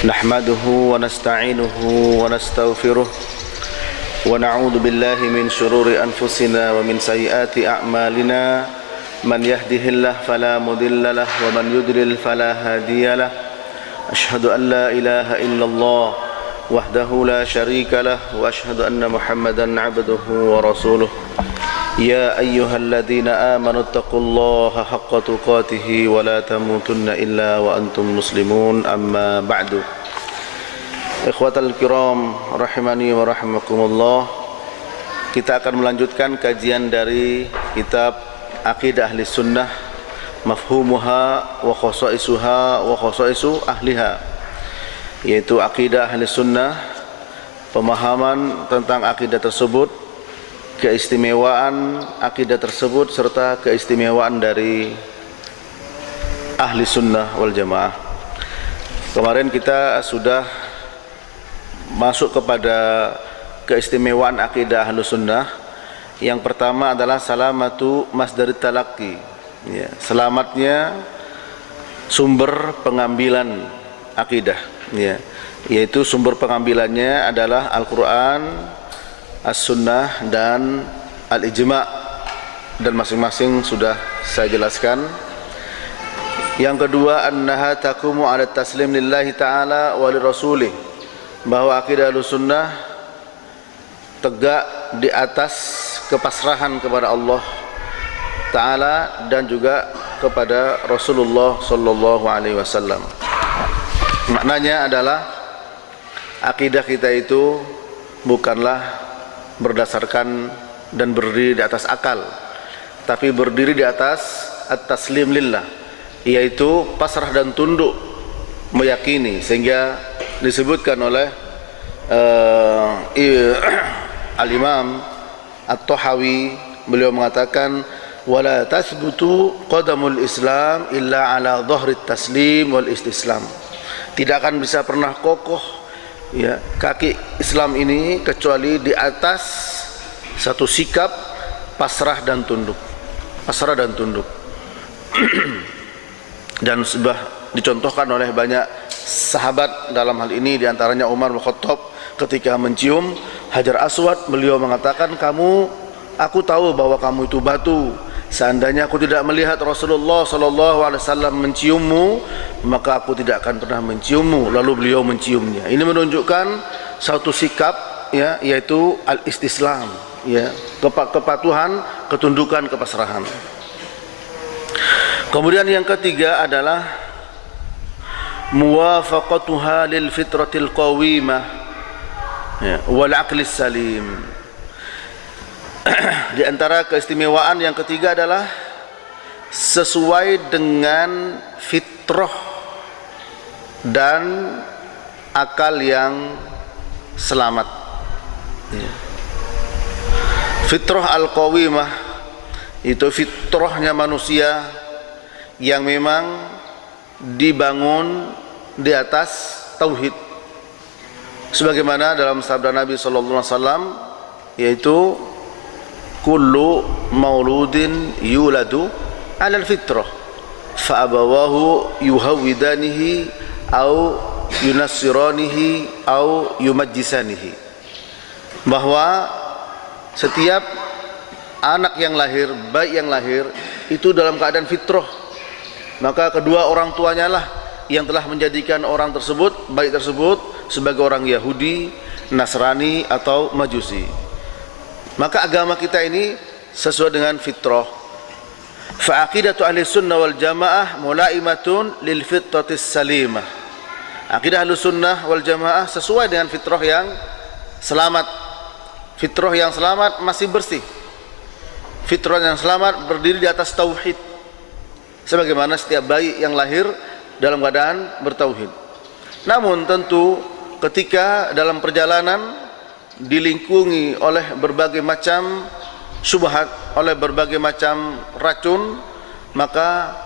نحمده ونستعينه ونستغفره ونعوذ بالله من شرور أنفسنا ومن سيئات أعمالنا من يهده الله فلا مضل له ومن يضلل فلا هادي له أشهد أن لا إله إلا الله وحده لا شريك له وأشهد أن محمدا عبده ورسوله يا أيها الذين آمنوا اتقوا الله حق تقاته ولا تموتن إلا وأنتم مسلمون أما بعد Ikhwatal kiram rahimani wa rahimakumullah. Kita akan melanjutkan kajian dari kitab Aqidah Ahli Sunnah, Mafhumuha wa Khasaisuha wa Khasaisu Ahliha, yaitu Aqidah Ahli Sunnah, pemahaman tentang akidah tersebut, keistimewaan akidah tersebut, serta keistimewaan dari Ahli Sunnah wal Jamaah. Kemarin kita sudah masuk kepada keistimewaan akidah Ahlus Sunnah. Yang pertama adalah salamatu masdarit talaqi, ya, selamatnya sumber pengambilan akidah, ya, yaitu sumber pengambilannya adalah Al-Quran, As-Sunnah, dan Al-Ijma', dan masing-masing sudah saya jelaskan. Yang kedua, annaha taqumu ala taslim lillahi ta'ala wa lirasulih, bahwa akidah Ahlussunnah tegak di atas kepasrahan kepada Allah Ta'ala dan juga kepada Rasulullah Sallallahu Alaihi Wasallam. Maknanya adalah akidah kita itu bukanlah berdasarkan dan berdiri di atas akal, tapi berdiri di atas at-taslim lillah, yaitu pasrah dan tunduk, meyakini, sehingga disebutkan oleh Al-Imam At-Tahawi, beliau mengatakan wala tasbutu qadamul Islam illa ala dhahrit taslim wal istislam. Tidak akan bisa pernah kokoh, ya, kaki Islam ini kecuali di atas satu sikap pasrah dan tunduk, pasrah dan tunduk. Dan sudah dicontohkan oleh banyak sahabat dalam hal ini, diantaranya Umar bin Khattab, ketika mencium Hajar Aswad, beliau mengatakan, aku tahu bahwa kamu itu batu. Seandainya aku tidak melihat Rasulullah SAW menciummu, maka aku tidak akan pernah menciummu. Lalu beliau menciumnya. Ini menunjukkan satu sikap, ya, yaitu al-istislam, ya, kepatuhan, ketundukan, kepasrahan. Kemudian yang ketiga adalah muwafaqatuha lil fitratil qawimah, ya, wal aqlis salim. Di antara keistimewaan yang ketiga adalah sesuai dengan fitrah dan akal yang selamat, ya. Fitrah al-qawimah itu fitrahnya manusia yang memang dibangun di atas tauhid, sebagaimana dalam sabda Nabi sallallahu alaihi wasallam, yaitu kullu mauludin yuladu 'alal fitrah fa abawahu yuhawwidanihi au yunassiranihi au yumajjisanihi, bahwa setiap anak yang lahir, bayi yang lahir itu dalam keadaan fitrah, maka kedua orang tuanya lah yang telah menjadikan orang tersebut, bayi tersebut, sebagai orang Yahudi, Nasrani, atau Majusi. Maka agama kita ini sesuai dengan fitrah. Fa aqidatu ahli sunnah wal jamaah mulaimatun lil fitratis salimah. Aqidah ahli sunnah wal jamaah sesuai dengan fitrah yang selamat. Fitrah yang selamat masih bersih. Fitrah yang selamat berdiri di atas tauhid, sebagaimana setiap bayi yang lahir dalam keadaan bertauhid. Namun tentu ketika dalam perjalanan dilingkungi oleh berbagai macam syubhat, oleh berbagai macam racun, maka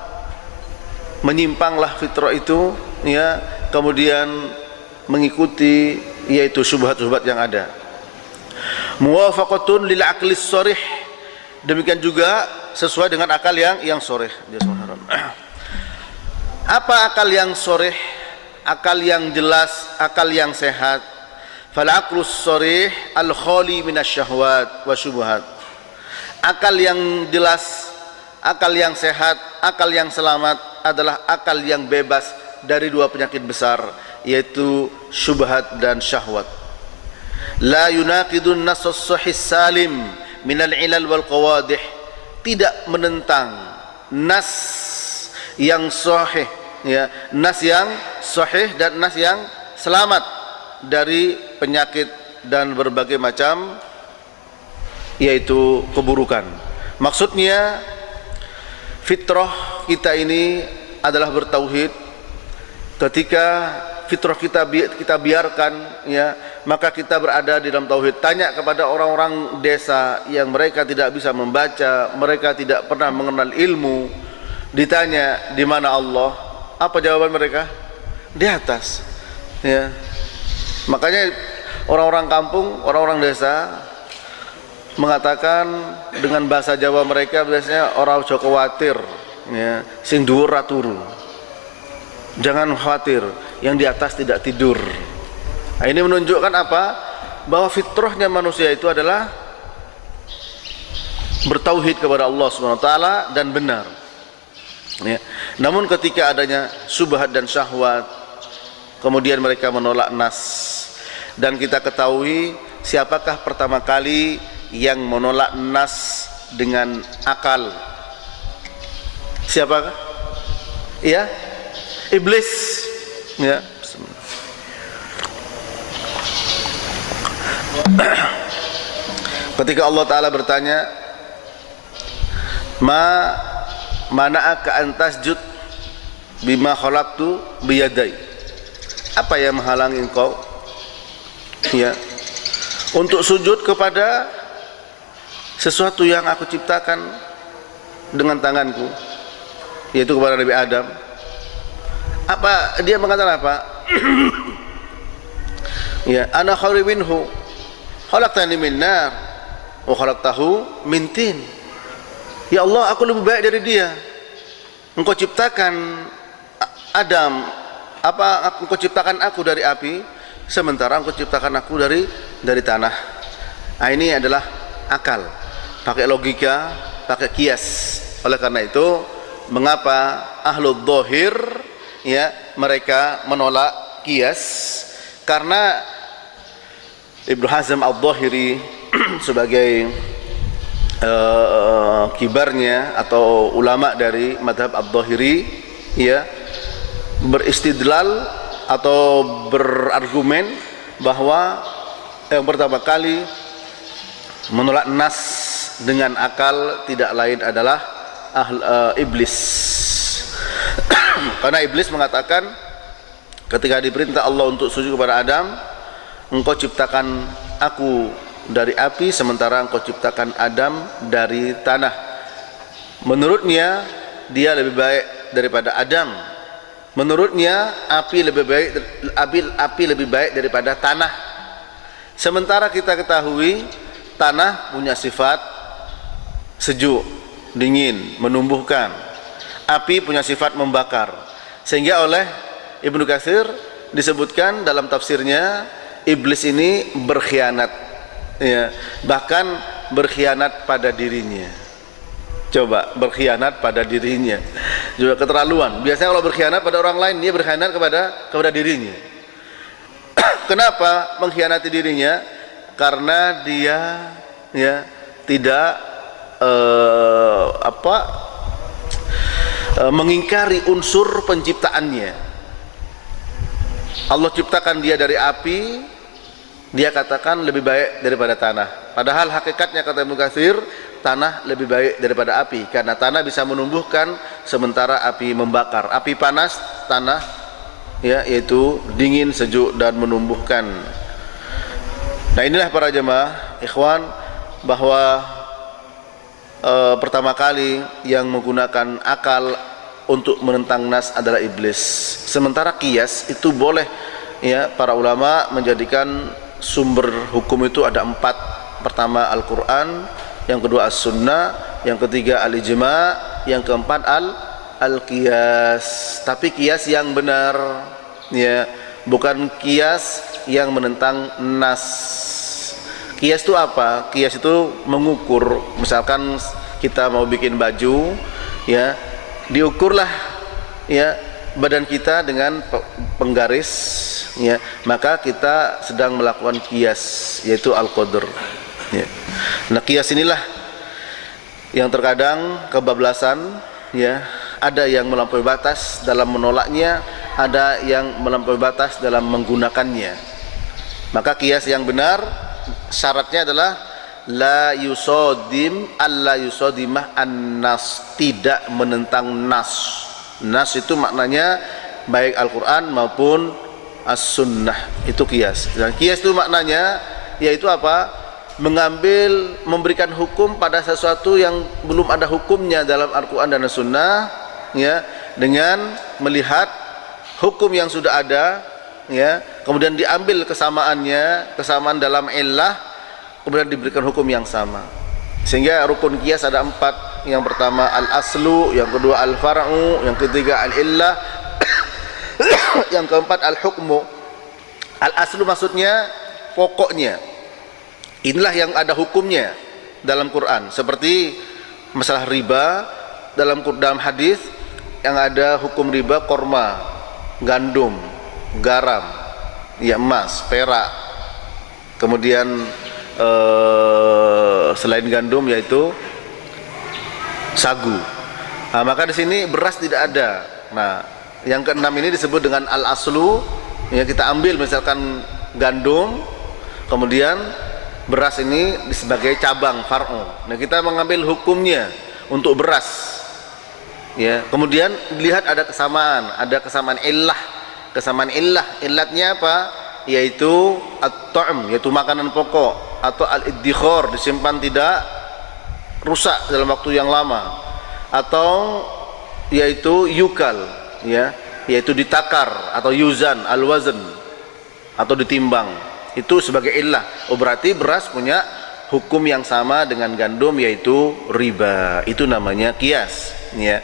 menyimpanglah fitrah itu, ya, kemudian mengikuti yaitu syubhat-syubhat yang ada. Muwafaqatun lil aqlis sharih, demikian juga sesuai dengan akal yang sharih. Apa akal yang sharih? akal yang jelas, akal yang sehat. Fal aqlus sharih al khali minasyahwat wa syubhat. Akal yang jelas, akal yang sehat, akal yang selamat adalah akal yang bebas dari dua penyakit besar, yaitu syubhat dan syahwat. La yunaqidun nas as-sahih salim minal ilal wal qawadih. Tidak menentang nas yang sahih, ya, nas yang sahih dan nas yang selamat dari penyakit dan berbagai macam yaitu keburukan. Maksudnya fitrah kita ini adalah bertauhid. Ketika fitrah kita biarkan, ya, maka kita berada di dalam tauhid. Tanya kepada orang-orang desa yang mereka tidak bisa membaca, mereka tidak pernah mengenal ilmu, ditanya di mana Allah, apa jawaban mereka? Di atas, ya. Makanya orang-orang kampung, orang-orang desa mengatakan dengan bahasa Jawa mereka biasanya orang ojo khawatir, ya, sing dhuwur ra turu. Jangan khawatir, yang di atas tidak tidur. Nah, ini menunjukkan apa? Bahwa fitrahnya manusia itu adalah bertauhid kepada Allah Subhanahu wa taala dan benar. Ya. Namun ketika adanya syubhat dan syahwat, kemudian mereka menolak nas. Dan kita ketahui siapakah pertama kali yang menolak nas dengan akal? Siapakah? Ya, iblis. Ya. Ketika Allah Ta'ala bertanya, mana'aka an tasjud bima khalaqtu biyadai. Apa yang menghalangi engkau, ya, untuk sujud kepada sesuatu yang aku ciptakan dengan tanganku, yaitu kepada Nabi Adam? Apa dia mengatakan apa? Ya, ana khairu minhu khalaqtani min nar wa khalaqtahu min tin. Ya Allah, aku lebih baik dari dia. Engkau ciptakan Adam, engkau ciptakan aku dari api, sementara engkau ciptakan aku dari tanah. Nah, ini adalah akal, pakai logika, pakai kias. Oleh karena itu, mengapa ahlul dhahir, ya, mereka menolak kias? Karena Ibnu Hazm al-Dhahiri sebagai kibarnya atau ulama dari madhab al-Dhahiri, ya, beristidlal atau berargumen bahwa yang pertama kali menolak nas dengan akal tidak lain adalah iblis. Karena iblis mengatakan ketika diperintah Allah untuk sujud kepada Adam, engkau ciptakan aku dari api sementara engkau ciptakan Adam dari tanah. Menurutnya dia lebih baik daripada Adam. Menurutnya api lebih baik daripada tanah. Sementara kita ketahui tanah punya sifat sejuk, dingin, menumbuhkan. Api punya sifat membakar. Sehingga oleh Ibnu Katsir disebutkan dalam tafsirnya, iblis ini berkhianat, ya, bahkan berkhianat pada dirinya. Coba, berkhianat pada dirinya juga keterlaluan. Biasanya kalau berkhianat pada orang lain, dia berkhianat kepada dirinya. Kenapa mengkhianati dirinya? Karena dia, ya, tidak mengingkari unsur penciptaannya. Allah ciptakan dia dari api, dia katakan lebih baik daripada tanah. Padahal hakikatnya kata Ibnu Katsir, tanah lebih baik daripada api, karena tanah bisa menumbuhkan sementara api membakar. Api panas, tanah, ya, yaitu dingin, sejuk dan menumbuhkan. Nah, inilah para jemaah ikhwan, bahwa pertama kali yang menggunakan akal untuk menentang nas adalah iblis. Sementara kias itu boleh, ya, para ulama menjadikan sumber hukum itu ada 4. Pertama Al-Quran, yang kedua As-Sunnah, yang ketiga Al-Ijma', yang keempat Al-Qiyas. Tapi kias yang benar, ya, bukan kias yang menentang nas. Kias itu apa? Kias itu mengukur. Misalkan kita mau bikin baju, ya, diukurlah ya badan kita dengan penggaris, ya, maka kita sedang melakukan kias, yaitu al-qadr, ya. Nah, kias inilah yang terkadang kebablasan, ya, ada yang melampaui batas dalam menolaknya, ada yang melampaui batas dalam menggunakannya. Maka kias yang benar syaratnya adalah la yusodim alla yusodimah an-nas, tidak menentang nas. Nas itu maknanya baik Al-Quran maupun As-Sunnah, itu kias. Dan kias itu maknanya yaitu apa? Mengambil, memberikan hukum pada sesuatu yang belum ada hukumnya dalam Al-Quran dan As-Sunnah, ya, dengan melihat hukum yang sudah ada, ya, kemudian diambil kesamaannya, kesamaan dalam illah, kemudian diberikan hukum yang sama. Sehingga rukun kias ada 4. Yang pertama al-aslu, yang kedua al-far'u, yang ketiga al-illah, yang keempat al-hukmu. Al-aslu maksudnya pokoknya, inilah yang ada hukumnya dalam Quran. Seperti masalah riba, dalam hadis yang ada hukum riba korma, gandum, garam, ya, emas, perak. Kemudian selain gandum yaitu sagu. Nah, maka di sini beras tidak ada. Nah, yang keenam ini disebut dengan al-aslu, ya, kita ambil misalkan gandum, kemudian beras ini sebagai cabang far'u. Nah, kita mengambil hukumnya untuk beras, ya. Kemudian dilihat ada kesamaan illah. Kesamaan illatnya apa? Yaitu at-ta'am, yaitu makanan pokok, atau al-iddikhar, disimpan tidak rusak dalam waktu yang lama, atau yaitu yukal, ya, yaitu ditakar, atau yuzan, al-wazn, atau ditimbang. Itu sebagai illah. Oh, berarti beras punya hukum yang sama dengan gandum, yaitu riba. Itu namanya kias, ya.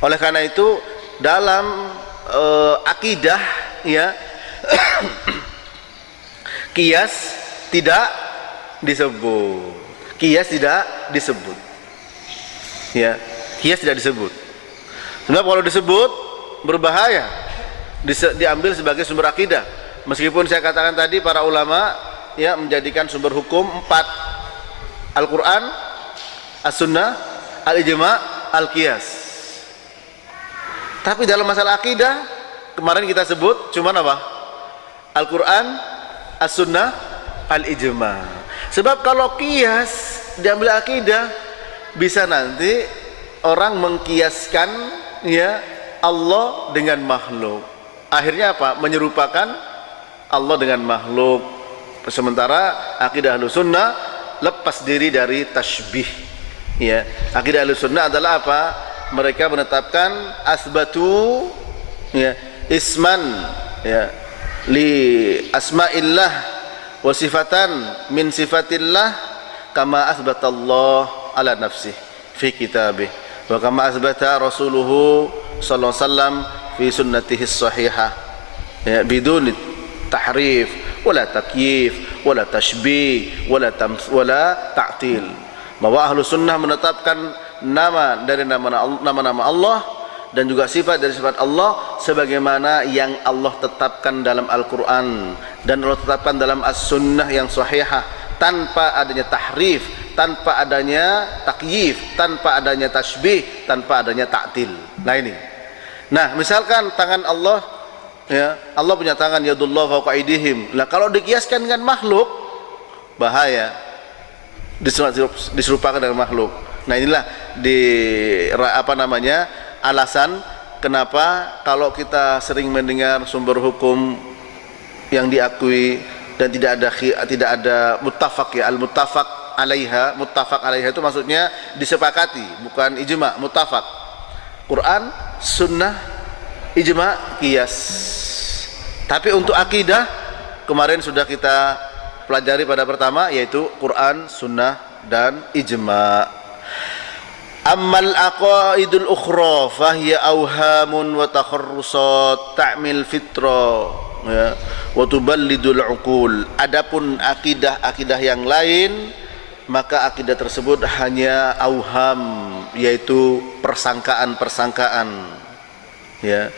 Oleh karena itu dalam akidah, ya, kias tidak disebut. Kias tidak disebut. Ya, kias tidak disebut. Sebab kalau disebut berbahaya, diambil sebagai sumber akidah. Meskipun saya katakan tadi para ulama, ya, menjadikan sumber hukum 4: Al-Quran, As-Sunnah, Al-Ijma', Al-Qiyas. Tapi dalam masalah akidah kemarin kita sebut cuma apa? Al-Quran, As-Sunnah, Al-Ijma'. Sebab kalau qiyas diambil akidah, bisa nanti orang mengkiaskan, ya, Allah dengan makhluk. Akhirnya apa? Menyerupakan Allah dengan makhluk. Sementara akidah Ahlussunnah lepas diri dari tasbih, ya. Akidah Ahlussunnah adalah apa? Mereka menetapkan asbatu, ya, isman, ya, li asma'illah wa sifatan min sifatillah kama asbatallah ala nafsih fi kitabih wa kama asbata rasuluhu sallallahu alaihi wasallam fi sunnatihi sahihah, ya, bidun tahrif wala takyif wala tashbih wala ta'til. Bahwa Ahlussunnah menetapkan nama dari nama-nama Allah dan juga sifat dari sifat Allah sebagaimana yang Allah tetapkan dalam Al-Quran dan Allah tetapkan dalam As-Sunnah yang sahihah, tanpa adanya tahrif, tanpa adanya takyif, tanpa adanya tashbih, tanpa adanya ta'til. Nah, ini. Nah, misalkan tangan Allah, ya, Allah punya tangan, yadullah fawqa aydihim. Lah, kalau dikiaskan dengan makhluk, bahaya, diserupakan dengan makhluk. Nah, inilah alasan kenapa kalau kita sering mendengar sumber hukum yang diakui dan tidak ada muttafaq, ya, al-muttafaq alaiha. Muttafaq alaiha itu maksudnya disepakati, bukan ijma', muttafaq. Quran, Sunnah, ijma', qiyas. Tapi untuk akidah kemarin sudah kita pelajari pada pertama, yaitu Quran, Sunnah, dan ijma'. Ammal aqaidul ukhra fahiya awhamun wa takharrusat ta'mil fitra, ya, wa tuballidul uqul. Adapun akidah-akidah yang lain, maka akidah tersebut hanya auham, yaitu persangkaan-persangkaan, ya,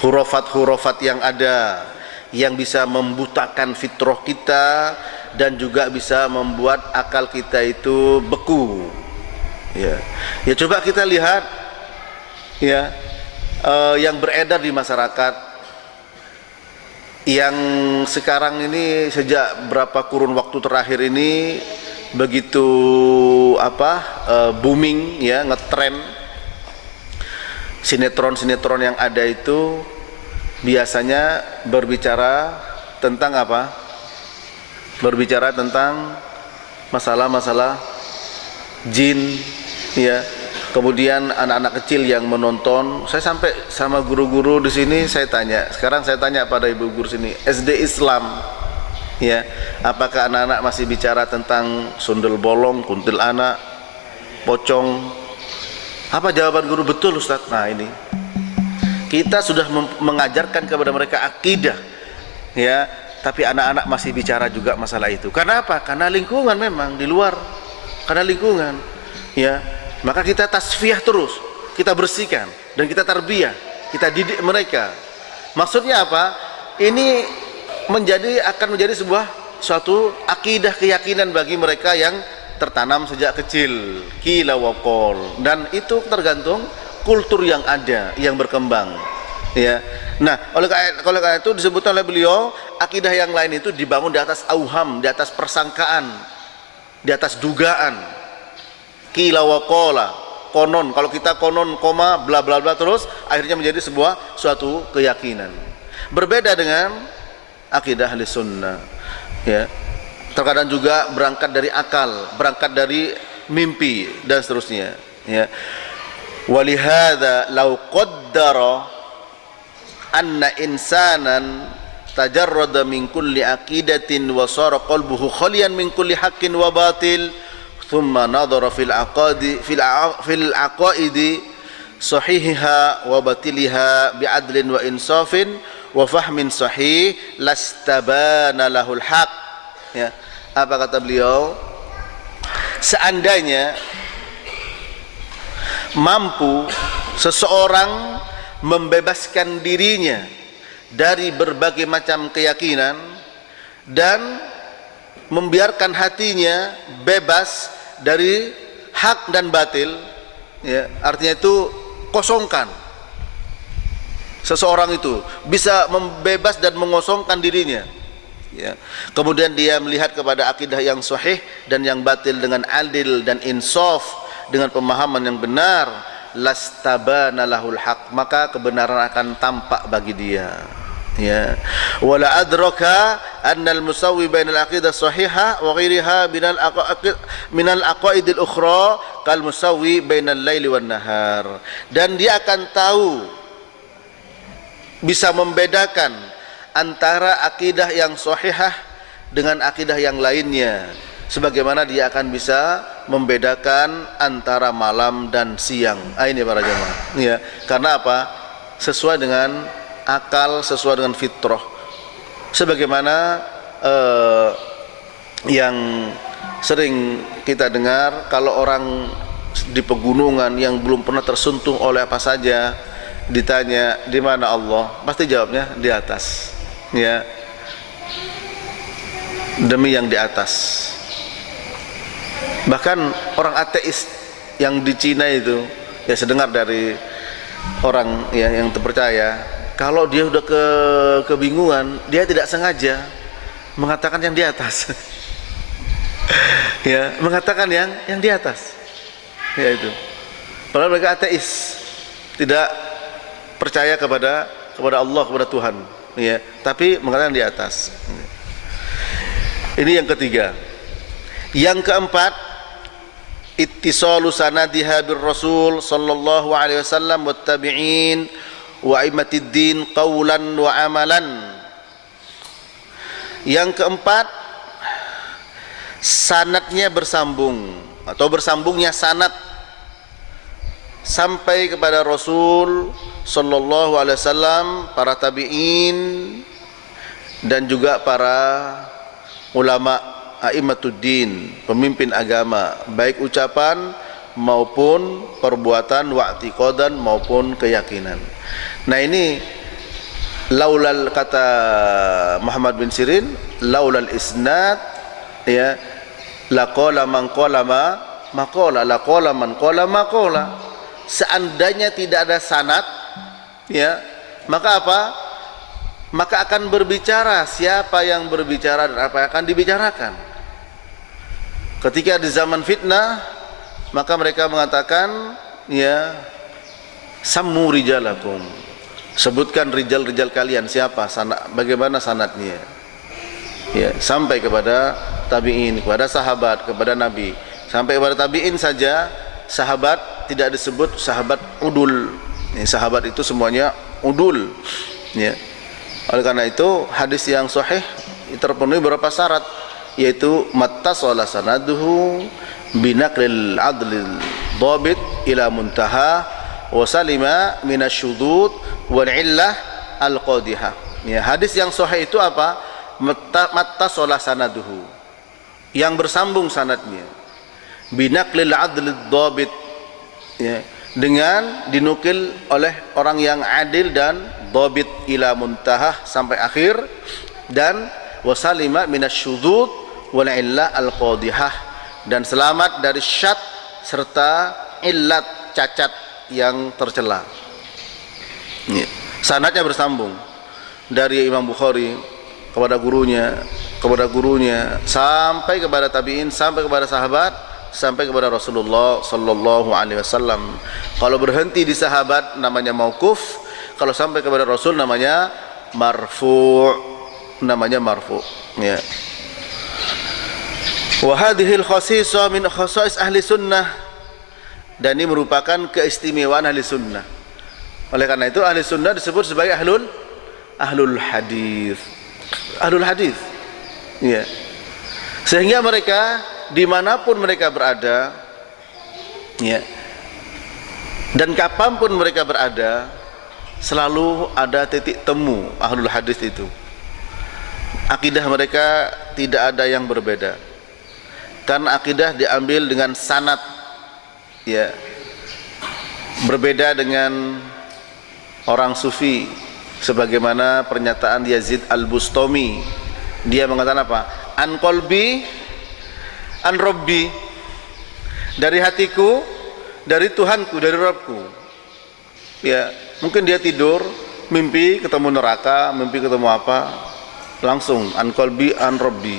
hurufat-hurufat yang ada yang bisa membutakan fitrah kita dan juga bisa membuat akal kita itu beku. Ya, ya, coba kita lihat, ya, yang beredar di masyarakat yang sekarang ini, sejak berapa kurun waktu terakhir ini begitu booming, ya, ngetren. Sinetron-sinetron yang ada itu biasanya berbicara tentang apa? Berbicara tentang masalah-masalah jin, ya. Kemudian anak-anak kecil yang menonton. Saya sampai sama guru-guru di sini saya tanya. Sekarang saya tanya pada ibu guru sini, SD Islam, ya, apakah anak-anak masih bicara tentang sundel bolong, kuntilanak, pocong? Apa jawaban guru? Betul Ustaz. Nah, ini kita sudah mengajarkan kepada mereka akidah, ya, tapi anak-anak masih bicara juga masalah itu. Karena apa? Karena lingkungan, memang di luar, karena lingkungan, ya. Maka kita tasfiyah terus, kita bersihkan dan kita tarbiyah, kita didik mereka. Maksudnya apa? Ini akan menjadi suatu akidah, keyakinan bagi mereka yang tertanam sejak kecil, qila wa qol, dan itu tergantung kultur yang ada, yang berkembang, ya. Nah, oleh karena itu disebutkan oleh beliau, akidah yang lain itu dibangun di atas auham, di atas persangkaan, di atas dugaan. Qila wa qala, konon, kalau kita konon koma bla bla bla terus akhirnya menjadi suatu keyakinan. Berbeda dengan akidah ahli sunnah, ya. Terkadang juga berangkat dari akal, berangkat dari mimpi dan seterusnya, ya. Walihada law qaddara anna insanan tajarrada min kulli aqidatin wa sara qalbuhu khalian min kulli haqqin wa batil thumma nadhara fil aqaidi sahihiha wa batiliha bi'adlin wa insafin wa fahmin sahih lastabana lahul haq, ya. Apa kata beliau? Seandainya mampu seseorang membebaskan dirinya dari berbagai macam keyakinan dan membiarkan hatinya bebas dari hak dan batil, ya, artinya itu kosongkan. Seseorang itu bisa membebas dan mengosongkan dirinya, ya. Kemudian dia melihat kepada akidah yang sahih dan yang batil dengan adil dan insaf, dengan pemahaman yang benar, lastabana lahul haq, maka kebenaran akan tampak bagi dia, ya. Wala adraka anna al-musawwi bainal aqidah sahihah wa ghairiha minal aqaidil ukhra kal musawwi bainal laili wan nahar, dan dia akan tahu, bisa membedakan antara akidah yang sahihah dengan akidah yang lainnya, sebagaimana dia akan bisa membedakan antara malam dan siang. Ini para jemaah, ya. Karena apa? Sesuai dengan akal, sesuai dengan fitrah. Sebagaimana yang sering kita dengar, kalau orang di pegunungan yang belum pernah tersentuh oleh apa saja, ditanya di mana Allah, pasti jawabnya di atas, ya. Demi yang di atas. Bahkan orang ateis yang di Cina itu, ya, sedengar dari orang, ya, yang terpercaya, kalau dia udah kebingungan, dia tidak sengaja mengatakan yang di atas. Ya, mengatakan yang di atas, ya, itu. Padahal mereka ateis, tidak percaya kepada Allah, kepada Tuhan, ya, tapi mengatakan di atas. Ini yang ketiga. Yang keempat, ittisalu sanadiha bir Rasul sallallahu alaihi wasallam wat tabi'in wa aimatid din qawlan wa amalan. Yang keempat, sanadnya bersambung atau bersambungnya sanad sampai kepada Rasul sallallahu alaihi wasallam, para tabi'in dan juga para ulama a'imatuddin, pemimpin agama, baik ucapan maupun perbuatan, wa'tiqadan maupun keyakinan. Nah ini laulal, kata Muhammad bin Sirin, laulal isnad ya laqala man qala ma maqala, laqala man qala maqala. Seandainya tidak ada sanad ya, maka apa? Maka akan berbicara siapa yang berbicara dan apa yang akan dibicarakan. Ketika di zaman fitnah, maka mereka mengatakan ya sammu rijalakum, sebutkan rijal-rijal kalian siapa, bagaimana sanadnya ya, sampai kepada tabi'in, kepada sahabat, kepada nabi. Sampai kepada tabi'in saja, sahabat tidak disebut sahabat udul ya, sahabat itu semuanya udul ya. Oleh karena itu hadis yang sahih terpenuhi beberapa syarat, yaitu mattasala sanaduhu binaqlil adlil dhabit ila muntaha wa salima minasyudud wal illah al qadihah ya. Hadis yang sahih itu apa? Mattasala sanaduhu, yang bersambung sanadnya, binaqlil adlil dhabit ya, dengan dinukil oleh orang yang adil dan dhabit ila muntahah sampai akhir, dan wasalima minasyudud wal illah al qadihah, dan selamat dari syad serta illat, cacat yang tercela ya. Sanadnya bersambung dari Imam Bukhari kepada gurunya sampai kepada tabi'in, sampai kepada sahabat, sampai kepada Rasulullah sallallahu alaihi wasallam. Kalau berhenti di sahabat namanya mauquf, kalau sampai kepada Rasul namanya marfu', ya. Wa hadhil khasisah min khasais ahli sunnah, dan ini merupakan keistimewaan ahli sunnah. Oleh karena itu ahli sunnah disebut sebagai ahlul hadis. Ahlul hadis ya. Sehingga mereka dimanapun mereka berada ya, dan kapanpun mereka berada, selalu ada titik temu ahlul hadis itu. Akidah mereka tidak ada yang berbeda, karena akidah diambil dengan sanad ya. Berbeda dengan orang sufi, sebagaimana pernyataan Yazid al-Bustami. Dia mengatakan apa? An qalbi an rabbi, dari hatiku, dari Tuhanku, dari Rabbku ya. Mungkin dia tidur mimpi ketemu neraka, mimpi ketemu apa, langsung an qalbi an rabbi.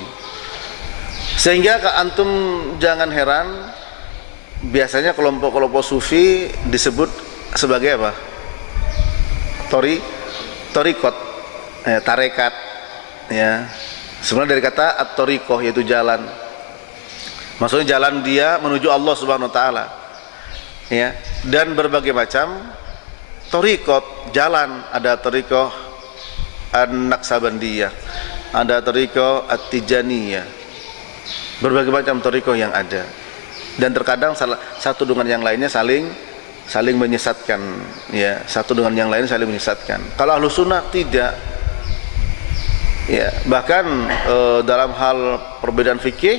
Sehingga antum jangan heran, biasanya kelompok-kelompok sufi disebut sebagai apa? Torikot, tarekat ya. Sebenarnya dari kata at-tariqah, yaitu jalan. Maksudnya jalan dia menuju Allah Subhanahu wa taala ya. Dan berbagai macam tariqat, jalan, ada tariqah an-Naqsabandiyah, ada tariqah at-Tijaniyah, berbagai macam tariqah yang ada. Dan terkadang satu dengan yang lainnya saling menyesatkan ya, satu dengan yang lain saling menyesatkan. Kalau ahlu sunnah tidak ya. Bahkan dalam hal perbedaan fikih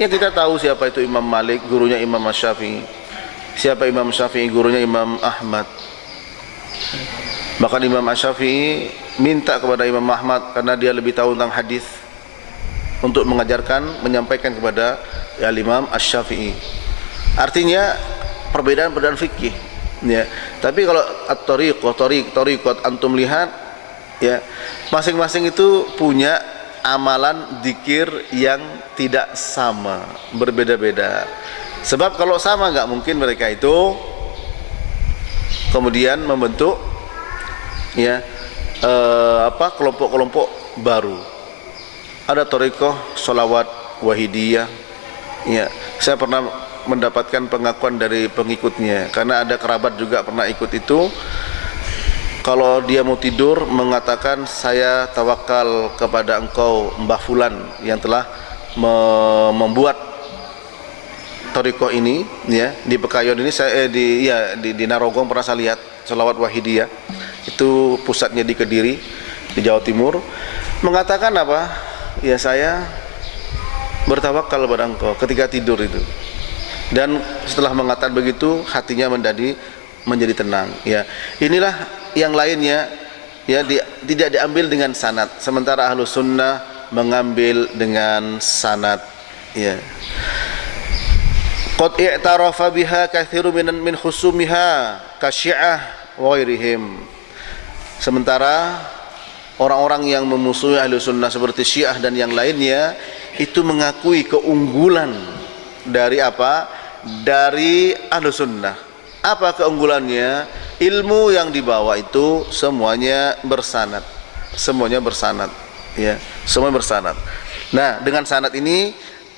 ya, kita tahu siapa itu Imam Malik, gurunya Imam Syafi'i, siapa Imam Syafi'i, gurunya Imam Ahmad. Bahkan Imam Syafi'i minta kepada Imam Ahmad, karena dia lebih tahu tentang hadis, untuk mengajarkan, menyampaikan kepada Imam Syafi'i. Artinya perbedaan fikih ya. Tapi kalau at-tariqat antum lihat ya, masing-masing itu punya amalan dzikir yang tidak sama, berbeda-beda. Sebab kalau sama nggak mungkin mereka itu kemudian membentuk ya kelompok-kelompok baru. Ada thariqah sholawat wahidiyah ya. Saya pernah mendapatkan pengakuan dari pengikutnya, karena ada kerabat juga pernah ikut itu. Kalau dia mau tidur mengatakan, saya tawakal kepada engkau Mbah Fulan yang telah membuat thariqah ini ya, di Pekayon ini saya di Narogong pernah saya lihat Sholawat Wahidiyah. Itu pusatnya di Kediri di Jawa Timur. Mengatakan apa? Ya, saya bertawakal kepada Engkau ketika tidur itu. Dan setelah mengatakan begitu, hatinya menjadi tenang. Ya, inilah yang lainnya ya tidak diambil dengan sanad, sementara ahlu sunnah mengambil dengan sanad. Ya. Qad i'tarafa biha katsirun min khusumiha kasyi'ah wa ghairihim. Sementara orang-orang yang memusuhi ahlu sunnah seperti Syiah dan yang lainnya itu mengakui keunggulan dari apa? Dari ahlu sunnah. Apa keunggulannya? Ilmu yang dibawa itu semuanya bersanad. Semuanya bersanad, ya. Semuanya bersanad. Nah, dengan sanad ini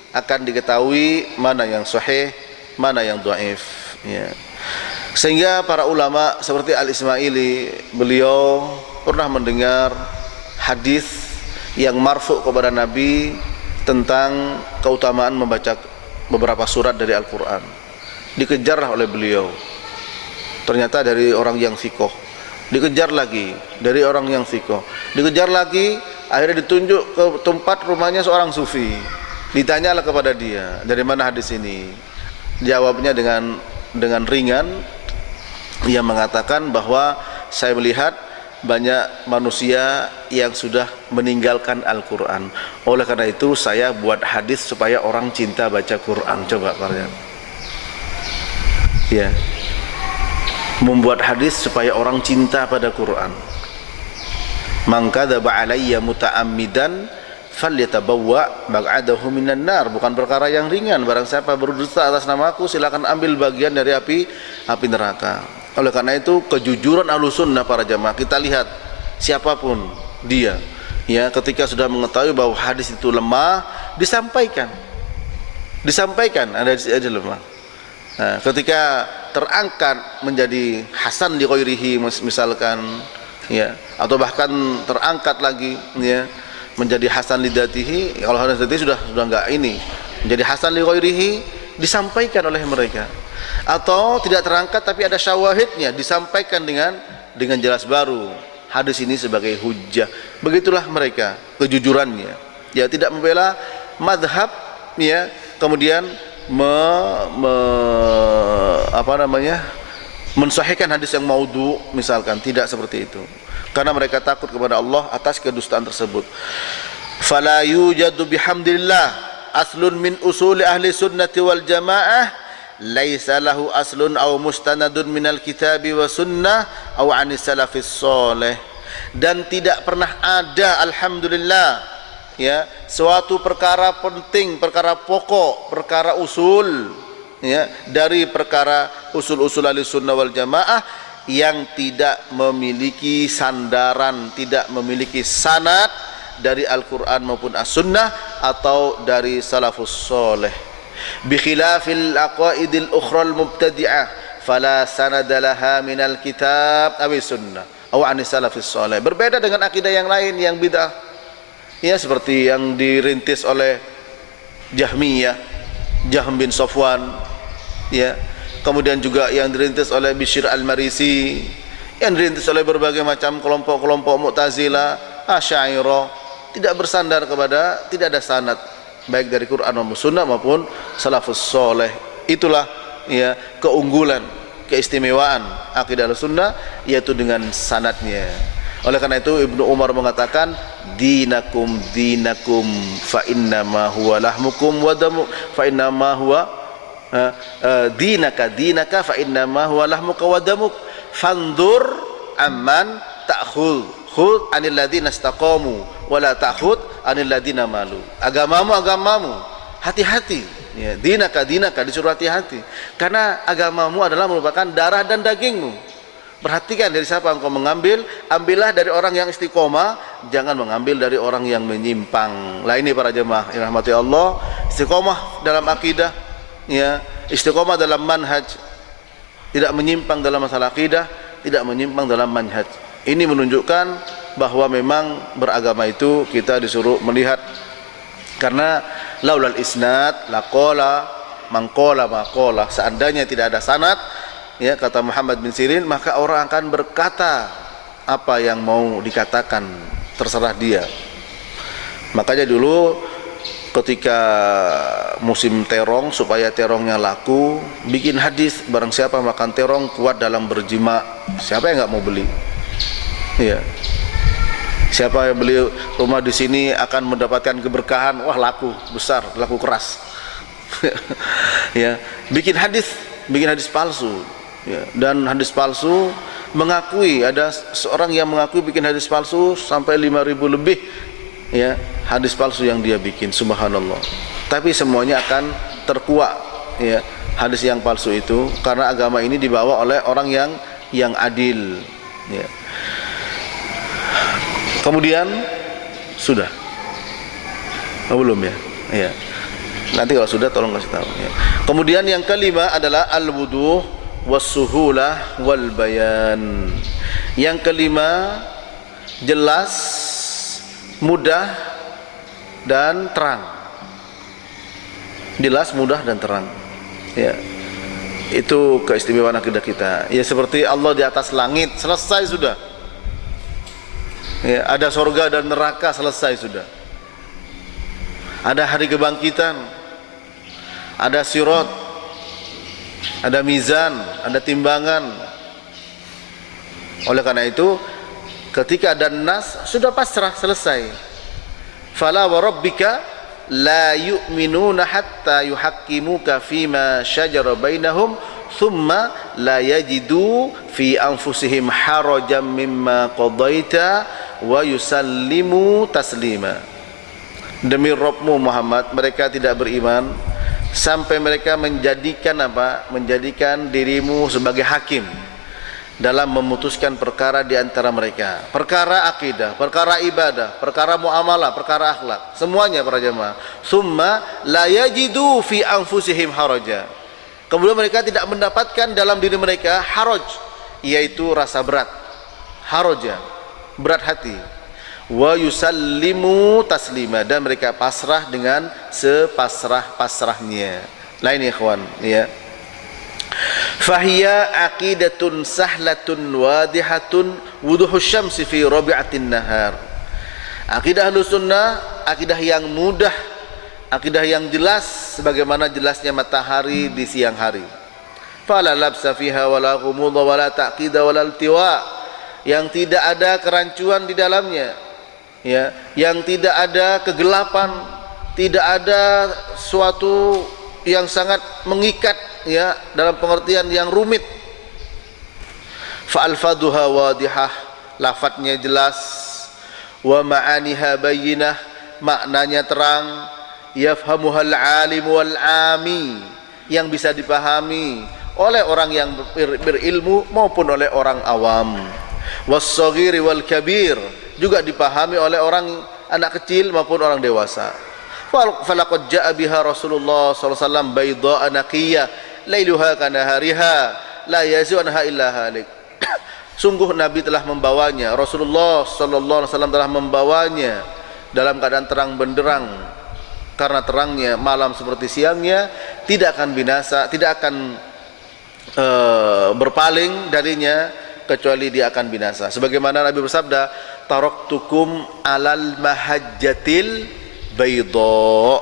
akan diketahui mana yang sahih, mana yang dhaif, ya. Sehingga para ulama seperti Al-Ismaili, beliau pernah mendengar hadis yang marfu kepada Nabi tentang keutamaan membaca beberapa surat dari Al-Quran. Dikejarlah oleh beliau, ternyata dari orang yang sikoh. Dikejar lagi dari orang yang sikoh. Dikejar lagi, akhirnya ditunjuk ke tempat rumahnya seorang sufi. Ditanyalah kepada dia, dari mana hadis ini? Jawabnya dengan ringan. Ia mengatakan bahwa saya melihat banyak manusia yang sudah meninggalkan Al-Quran. Oleh karena itu saya buat hadis supaya orang cinta baca Quran. Coba kalian, ya, membuat hadis supaya orang cinta pada Quran. Man kadzaba alayya muta'ammidan falyatabawwa maq'adahu minan nar. Bukan perkara yang ringan. Barang siapa berdusta atas namaku, silakan ambil bagian dari api neraka. Oleh karena itu kejujuran Ahlussunnah para jamaah, kita lihat siapapun dia, ya, ketika sudah mengetahui bahwa hadis itu lemah, disampaikan ada lemah. Nah, ketika terangkat menjadi hasan li ghairihi misalkan, ya, atau bahkan terangkat lagi, ya, menjadi hasan li dzatihi. Kalau hasan dzatihi sudah enggak ini, menjadi hasan li ghairihi, disampaikan oleh mereka. Atau tidak terangkat tapi ada syawahidnya, disampaikan dengan jelas baru hadis ini sebagai hujjah. Begitulah mereka kejujurannya, ya, tidak membela madhab, ya, kemudian mensahihkan hadis yang maudhu misalkan, tidak seperti itu, karena mereka takut kepada Allah atas kedustaan tersebut. Fala yujadu bihamdillah aslun min usuli ahli sunnati wal jamaah laisa lahu aslun aw mustanadun minal kitabi wa sunnah aw anis salafis soleh. Dan tidak pernah ada, alhamdulillah, ya, suatu perkara penting, perkara pokok, perkara usul, ya, dari perkara usul-usul ahli sunnah wal jamaah yang tidak memiliki sandaran, tidak memiliki sanad dari Al-Quran maupun As-Sunnah atau dari salafus soleh. Bikhilafil aqaidil ukhral mubtadi'ah fala sanada laha minal kitab awi sunnah aw anis salafis salih. Berbeda dengan akidah yang lain yang bid'ah, ya, seperti yang dirintis oleh Jahmiyah, Jahm bin Safwan, ya, kemudian juga yang dirintis oleh Bishr al-Marisi, yang dirintis oleh berbagai macam kelompok-kelompok Mu'tazilah, Asy'ariyah, tidak bersandar kepada, tidak ada sanad baik dari Quran maupun Sunnah maupun salafus soleh. Itulah, ya, keunggulan, keistimewaan akidah Sunnah, yaitu dengan sanadnya. Oleh karena itu Ibnu Umar mengatakan, dinakum dinakum fa innama huwa lahmukum wa damu fa innama huwa dinaka dinaka fa innama huwa lahmuka wa damuk fandur amman ta'khudh khudh anil ladzina istaqamu wala ta'khudh anil ladzina malu. Agamamu, hati-hati, ya, dinaka disuruh hati-hati, karena agamamu adalah merupakan darah dan dagingmu. Perhatikan dari siapa engkau mengambil, ambillah dari orang yang istiqomah, jangan mengambil dari orang yang menyimpang. Lah ini para jemaah yang rahmati Allah, istiqomah dalam akidah, ya, istiqomah dalam manhaj, tidak menyimpang dalam masalah akidah, tidak menyimpang dalam manhaj. Ini menunjukkan bahwa memang beragama itu kita disuruh melihat, karena laulal isnad laqala mangkola makola, seandainya tidak ada sanad, ya kata Muhammad bin Sirin, maka orang akan berkata apa yang mau dikatakan, terserah dia. Makanya dulu ketika musim terong, supaya terongnya laku, bikin hadis, barang siapa makan terong kuat dalam berjima. Siapa yang nggak mau beli? Iya. Siapa yang beli rumah di sini akan mendapatkan keberkahan. Wah, laku besar, laku keras. Ya, bikin hadis palsu. Ya, dan hadis palsu mengakui, ada seorang yang mengakui bikin hadis palsu sampai 5.000 lebih. Ya, hadis palsu yang dia bikin, subhanallah. Tapi semuanya akan terkuak, ya, hadis yang palsu itu, karena agama ini dibawa oleh orang yang adil, ya. Kemudian sudah, belum ya? Ya. Nanti kalau sudah tolong kasih tahu. Ya. Kemudian yang kelima adalah al-wuduh was-suhulah wal bayan. Yang kelima, jelas, mudah dan terang. Jelas, mudah dan terang. Ya. Itu keistimewaan akidah kita. Ya, seperti Allah di atas langit, selesai sudah. Ya, ada surga dan neraka, selesai sudah. Ada hari kebangkitan, ada sirat, ada mizan, ada timbangan. Oleh karena itu, ketika ada nas, sudah pasrah, selesai. Fala wa rabbika la yu'minuna hatta yuhaqqimuka fima syajara bainahum thumma la yajidu fi anfusihim harajan mimma qadaita wa yusallimu taslima. Demi Rabbmu Muhammad, mereka tidak beriman sampai mereka menjadikan dirimu sebagai hakim dalam memutuskan perkara di antara mereka, perkara akidah, perkara ibadah, perkara muamalah, perkara akhlak, semuanya para jemaah. Summa la yajidu fi anfusihim haraja. Kemudian mereka tidak mendapatkan dalam diri mereka haraj, yaitu rasa berat. Haraja, berat hati. Wa yusallimu taslima, dan mereka pasrah dengan sepasrah-pasrahnya. Lain ikhwan, ya. Fahiya aqidatun sahlatun wadihatun wuduhus syamsi fi rabi'atin nahar. Akidah Ahlussunnah, akidah yang mudah, akidah yang jelas sebagaimana jelasnya matahari di siang hari. Fala labsa fiha wala ghumudha wala ta'qida wala iltiwa, yang tidak ada kerancuan di dalamnya, ya, yang tidak ada kegelapan, tidak ada suatu yang sangat mengikat, ya, dalam pengertian yang rumit. Fa alfaduha wadihah, lafadznya jelas, wa ma'aniha bayyinah, maknanya terang, yafhamuhal alim wal ami, yang bisa dipahami oleh orang yang berilmu maupun oleh orang awam. Was-saghiri wal kabir, juga dipahami oleh orang anak kecil maupun orang dewasa. Falaqad jaa biha Rasulullah sallallahu alaihi wasallam bayda'a naqiyah lailuha kanahariha la yazu anha illa halik. Sungguh Nabi telah membawanya, Rasulullah sallallahu alaihi wasallam telah membawanya dalam keadaan terang benderang, karena terangnya malam seperti siangnya, tidak akan binasa, tidak akan berpaling darinya kecuali dia akan binasa. Sebagaimana Nabi bersabda, taraktukum alal mahajjatil bayda,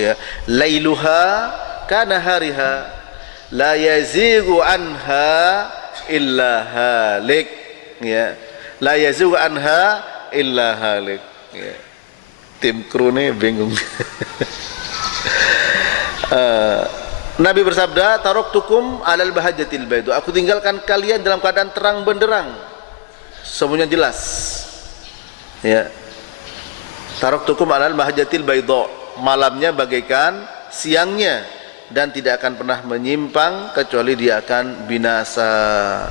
ya, lailuha kanahariha la yazigu anha illa halik, ya, la yazigu anha illa halik, ya. Tim kru nih bingung. Nabi bersabda, taraktukum alal bahajjatil bayda, aku tinggalkan kalian dalam keadaan terang benderang, semuanya jelas, ya. Taraktukum alal bahajjatil bayda, malamnya bagaikan siangnya, dan tidak akan pernah menyimpang kecuali dia akan binasa,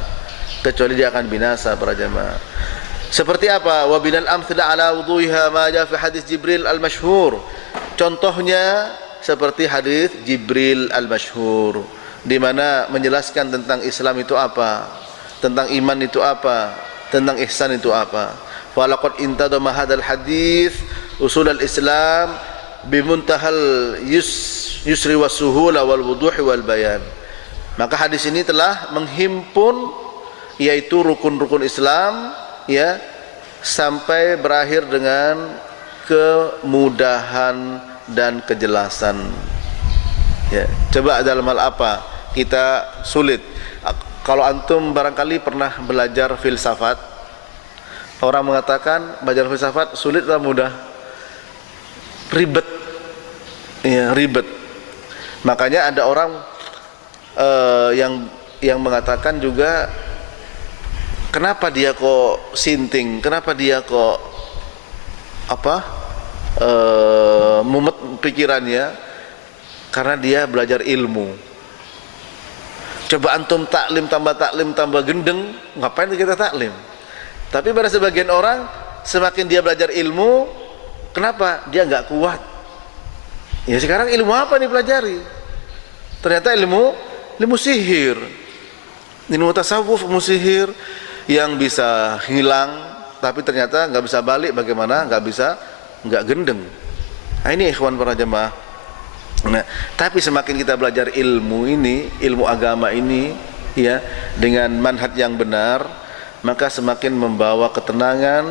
para jemaah. Seperti apa? Wa binal amthila ala wuduhiha ma jaa fi hadis Jibril al-masyhur. Contohnya seperti hadis Jibril al-masyhur, di mana menjelaskan tentang Islam itu apa, tentang iman itu apa, tentang ihsan itu apa. Falaqad intadama hadzal hadis usul al-Islam bimuntahal yusri was-suhula wal wuduhi wal bayan. Maka hadis ini telah menghimpun yaitu rukun-rukun Islam ya sampai berakhir dengan kemudahan dan kejelasan. Ya, coba dalam hal apa kita sulit? Kalau antum barangkali pernah belajar filsafat, orang mengatakan belajar filsafat sulit atau mudah? Ribet. Ya, ribet. Makanya ada orang yang mengatakan juga, kenapa dia kok sinting, kenapa dia kok mumet pikirannya, karena dia belajar ilmu. Coba antum taklim tambah gendeng, ngapain kita taklim? Tapi pada sebagian orang, semakin dia belajar ilmu, kenapa dia nggak kuat? Ya sekarang ilmu apa nih pelajari? Ternyata ilmu sihir, ilmu tasawuf, ilmu sihir yang bisa hilang, tapi ternyata nggak bisa balik. Bagaimana? Nggak gendeng. Nah, ini ikhwan para jemaah. Nah, tapi semakin kita belajar ilmu ini, ilmu agama ini, ya, dengan manhaj yang benar, maka semakin membawa ketenangan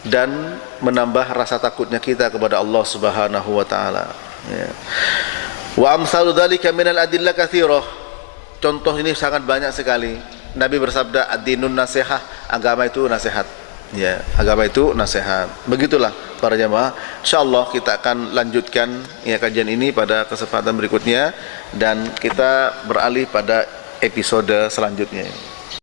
dan menambah rasa takutnya kita kepada Allah Subhanahu wa taala. Ya. Wa amsalu dzalika minal adillah katsirah. Contoh ini sangat banyak sekali. Nabi bersabda, ad-dinun nasihah, agama itu nasihat. Ya, agama itu nasihat. Begitulah para jemaah. Insyaallah kita akan lanjutkan ya kajian ini pada kesempatan berikutnya dan kita beralih pada episode selanjutnya.